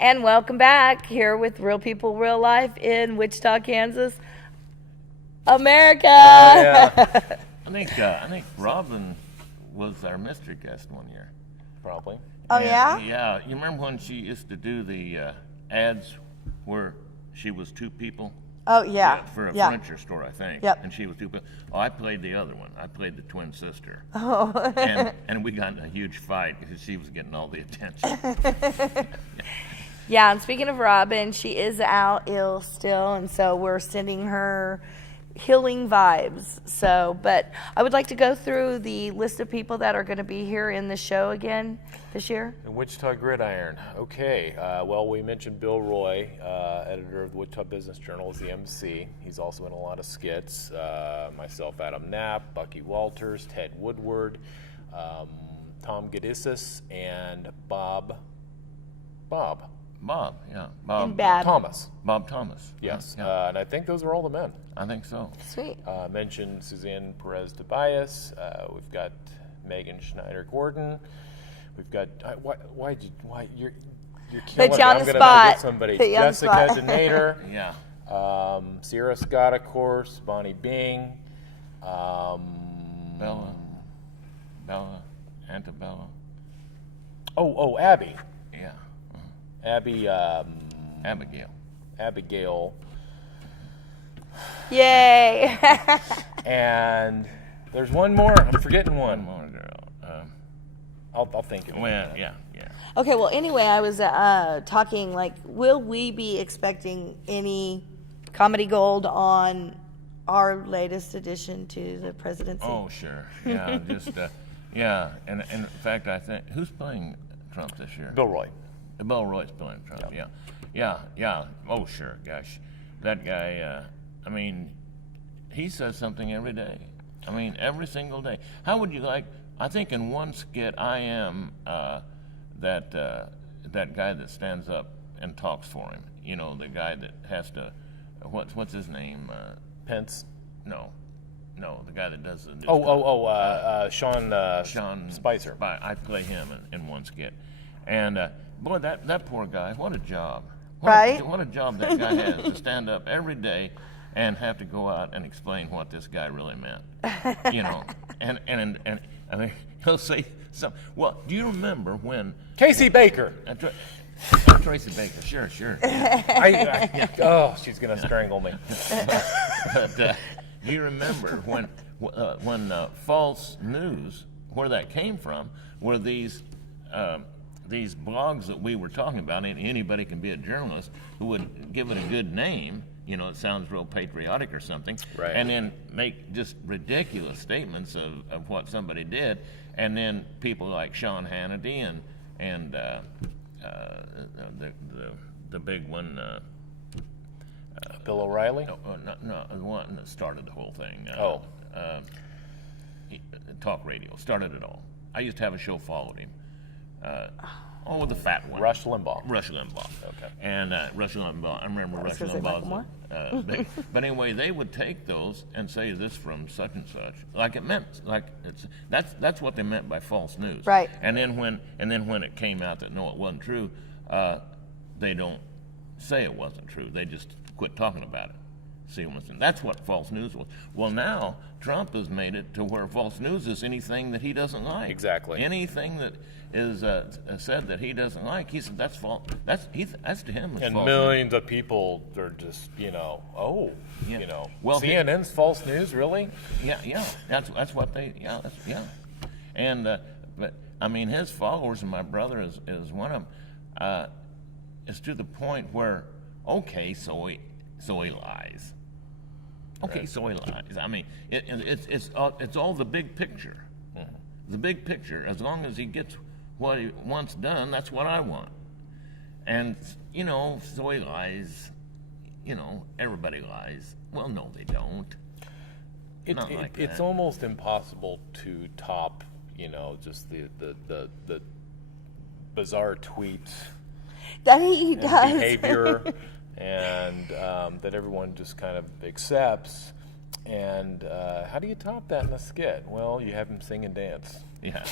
And welcome back here with Real People, Real Life in Wichita, Kansas, America. I think Robin was our mystery guest one year. Probably. Oh, yeah? Yeah. You remember when she used to do the ads where she was two people? Oh, yeah. For a furniture store, I think. Yep. And she was two people. Oh, I played the other one. I played the twin sister. Oh. and we got in a huge fight because she was getting all the attention. Yeah, and speaking of Robin, she is out ill still, and so we're sending her healing vibes. So, but I would like to go through the list of people that are going to be here in the show again this year. The Wichita Gridiron. Okay. Well, we mentioned Bill Roy, editor of the Wichita Business Journal, is the MC. He's also in a lot of skits. Myself, Adam Knapp, Bucky Walters, Ted Woodward, Tom Gedisis, and Bob, Yeah. And Bab. Thomas. Bob Thomas. Yes. Yeah. And I think those are all the men. I think so. Sweet. Mentioned Suzanne Perez Tobias. We've got Megan Schneider Gordon. We've got why you're killing Put me. you on I'm the gonna spot. get somebody. Put you on the Jessica spot. Denader. Yeah. Sierra Scott, of course. Bonnie Bing. Bella. Antebella. Oh, Abby. Yeah. Abby. Abigail. Abigail. Yay. And there's one more. I'm forgetting one. One more girl. I'll think of it. Well, yeah. Okay, well, anyway, I was talking, like, will we be expecting any comedy gold on our latest addition to the presidency? Oh, sure. Yeah, just, yeah. And in fact, I think, who's playing Trump this year? Bill Roy. Bill Roy's playing Trump, yeah. Oh, sure, gosh. That guy, I mean, he says something every day. I mean, every single day. How would you like, I think in one skit, I am that guy that stands up and talks for him. You know, the guy that has to, what's his name? Pence. No, the guy that does the news. Sean Spicer. I play him in one skit. And boy, that poor guy, what a job. Right? What a job that guy has to stand up every day and have to go out and explain what this guy really meant. You know, and I mean, he'll say something. Well, do you remember when Casey Baker. Tracy Baker, sure. Oh, she's gonna strangle me. But do you remember when false news, where that came from, were these blogs that we were talking about? And anybody can be a journalist who would give it a good name. You know, it sounds real patriotic or something, right? And then make just ridiculous statements of what somebody did, and then people like Sean Hannity and the big one. Bill O'Reilly? No, the one that started the whole thing. Talk radio started it all. I used to have a show, followed him. The fat one. Rush Limbaugh. Okay. And Rush Limbaugh, I remember Rush Limbaugh. Big. But anyway, they would take those and say this from such and such, like it meant, like that's what they meant by false news. Right. And then when it came out that no, it wasn't true, they don't say it wasn't true. They just quit talking about it. See, that's what false news was. Well, now Trump has made it to where false news is anything that he doesn't like. Exactly. Anything that is said that he doesn't like, he said that's false. That's to him. It's And false millions of people are just, Yeah. Well, CNN's false news, really? Yeah. That's what they. Yeah. And but I mean, his followers, and my brother is one of them. It's to the point where, okay, so he lies. Okay, so he lies. I mean, it's all the big picture. Mm-hmm. The big picture. As long as he gets what he wants done, that's what I want. And so he lies. Everybody lies. Well, no, they don't. It's almost impossible to top, just the bizarre tweets That he and does. behavior, and that everyone just kind of accepts. And how do you top that in a skit? Well, you have him sing and dance. Yeah.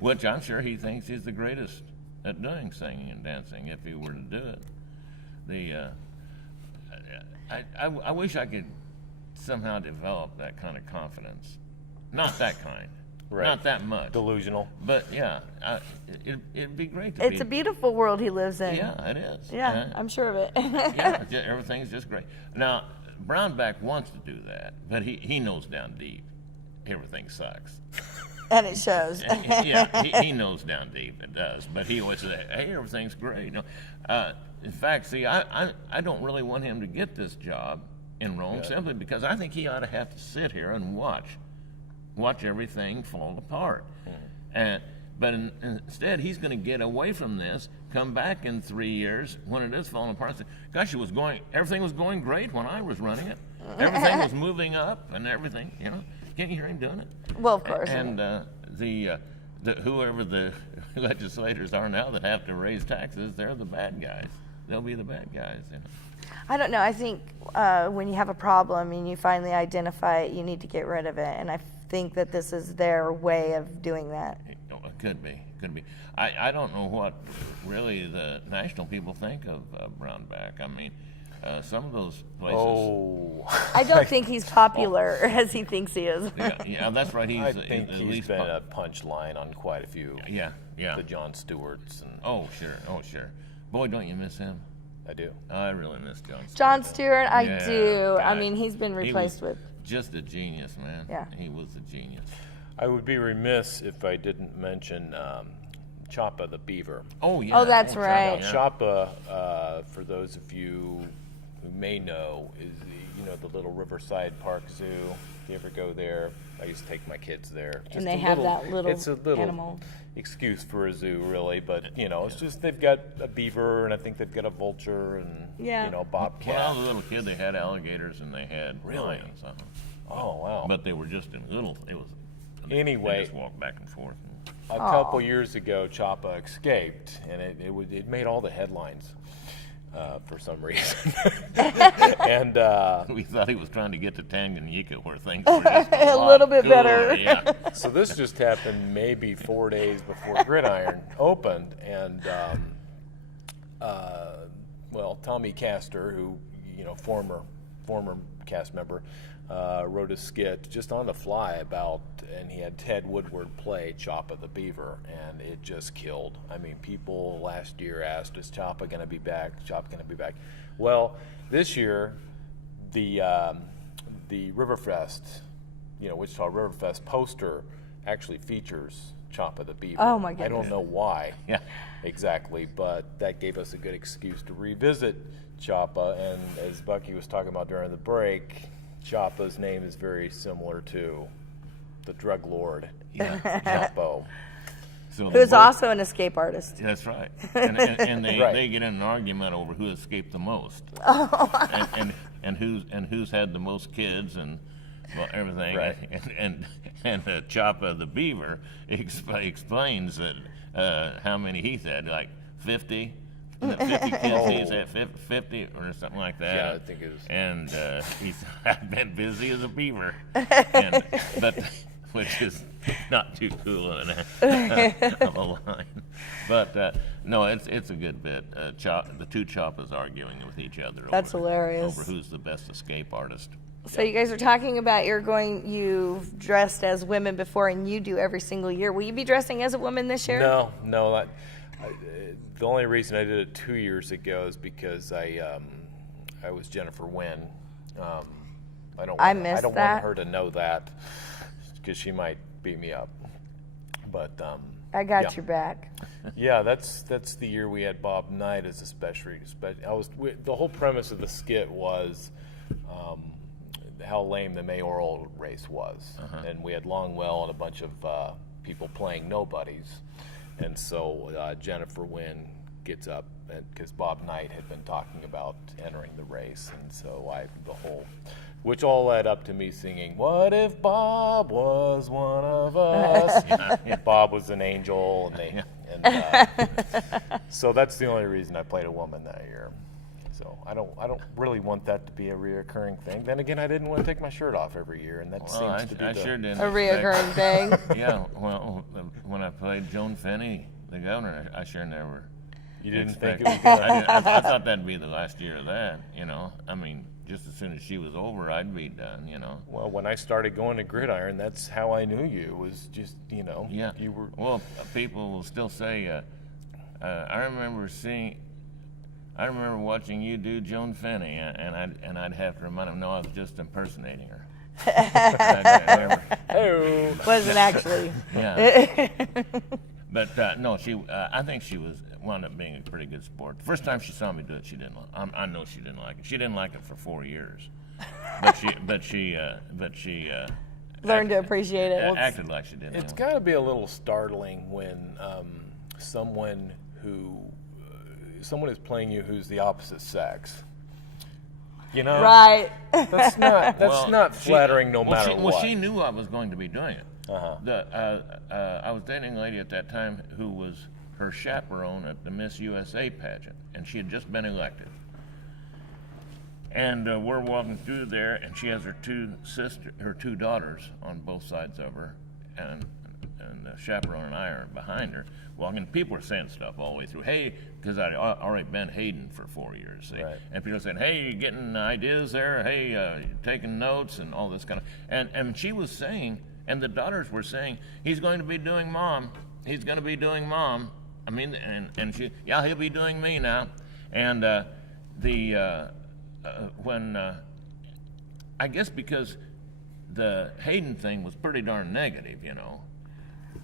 Which I'm sure he thinks he's the greatest at doing singing and dancing if he were to do it. I wish I could somehow develop that kind of confidence. Not that kind. Right. Not that much. Delusional. But yeah, it'd be great to be. It's a beautiful world he lives in. Yeah, it is. Yeah, I'm sure of it. Yeah, everything's just great. Now, Brownback wants to do that, but he knows down deep everything sucks. And it shows. Yeah, he knows down deep it does, but he always says, hey, everything's great. In fact, see, I don't really want him to get this job in Rome simply because I think he ought to have to sit here and watch everything fall apart. But instead, he's going to get away from this, come back in 3 years when it is falling apart, and say, gosh, everything was going great when I was running it. Everything was moving up and everything, Can't you hear him doing it? Well, of course. And whoever the legislators are now that have to raise taxes, they're the bad guys. They'll be the bad guys. I don't know. I think when you have a problem and you finally identify it, you need to get rid of it. And I think that this is their way of doing that. It could be. I don't know what really the national people think of Brownback. I mean, some of those places. Oh. I don't think he's popular as he thinks he is. Yeah, that's right. I think at he's least been a punchline on quite a few. Yeah. The Jon Stewarts. And Oh, sure. Boy, don't you miss him? I do. I really miss Jon Stewart. Jon Stewart, I Yeah, do. I God. mean, he's been He replaced was with. just a genius, man. Yeah. He was a genius. I would be remiss if I didn't mention Choppa the beaver. Oh, yeah. Oh, that's Choppa, right. yeah. Choppa, for those of you who may know, is the little Riverside Park Zoo. If you ever go there, I used to take my kids there. And they have that little It's a little animal. excuse for a zoo, really, but it's just they've got a beaver, and I think they've got a vulture, and Yeah. bobcat. When I was a little kid, they had alligators and they had Really? lions. Oh wow! But they were just in little. Anyway. They just walked back and forth. A couple years ago, Choppa escaped, and it made all the headlines for some reason. And We thought he was trying to get to Tanganyika, where things were just A lot little bit cooler, better. Yeah. so this just happened maybe 4 days before Gridiron opened, and Tommy Castor, who former cast member, wrote a skit just on the fly about, and he had Ted Woodward play Choppa the Beaver, and it just killed. I mean, people last year asked, is Choppa going to be back? Choppa going to be back? Well, this year, the Riverfest, Wichita Riverfest poster actually features Choppa the Beaver. Oh, my I don't goodness. know why Yeah. exactly, but that gave us a good excuse to revisit Choppa, and as Bucky was talking about during the break, Choppa's name is very similar to the drug lord, Yeah. Chapo. So Who's the book- also an escape artist. That's right. And they, Right. they get in an argument over who escaped the most. and who's had the most kids and everything. Right. And Choppa the Beaver explains that how many he's had, like 50. 50 kids, he's at 50 or something like that. Yeah, I think it was. And he's I've been busy as a beaver, which is not too cool of a line. But no, it's a good bit. The two Choppas arguing with each other. That's hilarious. Over who's the best escape artist. So you guys are talking about you've dressed as women before, and you do every single year. Will you be dressing as a woman this year? No. The only reason I did it 2 years ago is because I was Jennifer Wynn. I don't that. want her to know that because she might beat me up. But I got yeah. your back. Yeah, that's the year we had Bob Knight as a special. The whole premise of the skit was how lame the mayoral race was, and we had Longwell and a bunch of people playing nobodies, and so Jennifer Wynn gets up because Bob Knight had been talking about entering the race, and so which all led up to me singing, "What if Bob was one of us?" Bob was an angel, so that's the only reason I played a woman that year. So I don't really want that to be a reoccurring thing. Then again, I didn't want to take my shirt off every year, and that seems to be I sure didn't. A reoccurring thing. Yeah, well, when I played Joan Finney the governor, I sure never. You didn't think expected- it was gonna I thought that'd be the last year of that. You know, I mean, just as soon as she was over, I'd be done. You know. Well, when I started going to Gridiron, that's how I knew you. Was just, Yeah. you were. Well, people will still say. I remember watching you do Joan Finney, and I'd have to remind them, no, I was just impersonating her. Oh, Wasn't actually. Yeah. But no, I think she wound up being a pretty good sport. The first time she saw me do it, she didn't. I know she didn't like it. She didn't like it for 4 years, but she Learned to appreciate it. acted like she did. it's got to be a little startling when someone is playing you who's the opposite sex. You know, Right. That's not flattering, no matter Well, what. she knew I was going to be doing it. Uh-huh. I was dating a lady at that time who was her chaperone at the Miss USA pageant, and she had just been elected. And we're walking through there, and she has her two daughters on both sides of her, and the chaperone and I are behind her. Walking, people were saying stuff all the way through. Hey, because I'd already been Hayden for 4 years, see? Right. And people saying, "Hey, you getting ideas there? Hey, you taking notes and all this kind of." And she was saying, and the daughters were saying, "He's going to be doing mom. He's going to be doing mom." I mean, and she, yeah, he'll be doing me now. And when I guess because the Hayden thing was pretty darn negative, you know,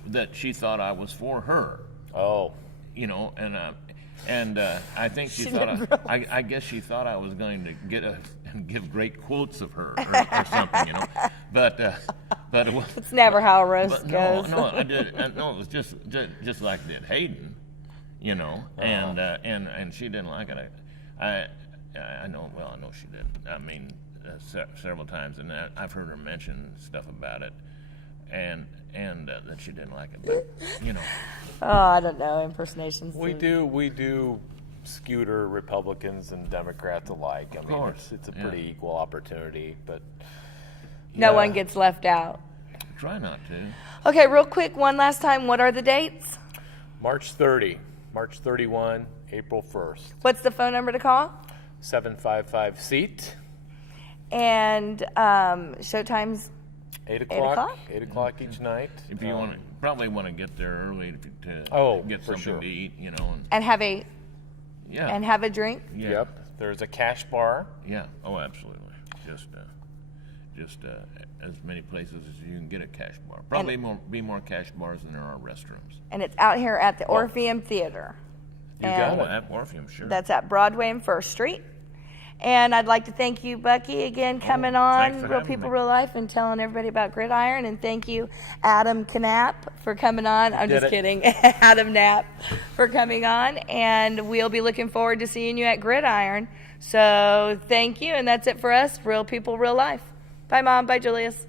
that she thought I was for her, Oh, you know, and I think she thought I guess she thought I was going to give great quotes of her or something, you know, but it was. It's never how a roast But goes. no, I did. No, it was just like did Hayden, you know, and she didn't like it. I know. Well, I know she did. I mean, several times, and I've heard her mention stuff about it, and that she didn't like it. But you know, Oh, I don't know. Impersonations. we do scooter Republicans and Democrats alike. I mean, course, it's a yeah. pretty equal opportunity, but No yeah. one gets left out. try not to. Okay, real quick, one last time. What are the dates? March 30, March 31, April 1st. What's the phone number to call? 755 seat. And showtimes. 8 o'clock? o'clock. 8 o'clock each night. If you probably want to get there early to get for something sure. to eat, you know. And have a Yeah. drink. Yeah. Yep. There's a cash bar. Yeah. Oh, absolutely. Just as many places as you can get a cash bar. Probably be more cash bars than there are restrooms. And it's out here at the Orpheum Theater. You And got Oh, it. at Orpheum, sure. That's at Broadway and First Street. And I'd like to thank you, Bucky, again, coming thanks on for Real having People, me. Real Life and telling everybody about Gridiron. And thank you, Adam Knapp, for coming on. I'm Did just it. kidding. Adam Knapp for coming on. And we'll be looking forward to seeing you at Gridiron. So thank you. And that's it for us, Real People, Real Life. Bye, Mom. Bye, Julius.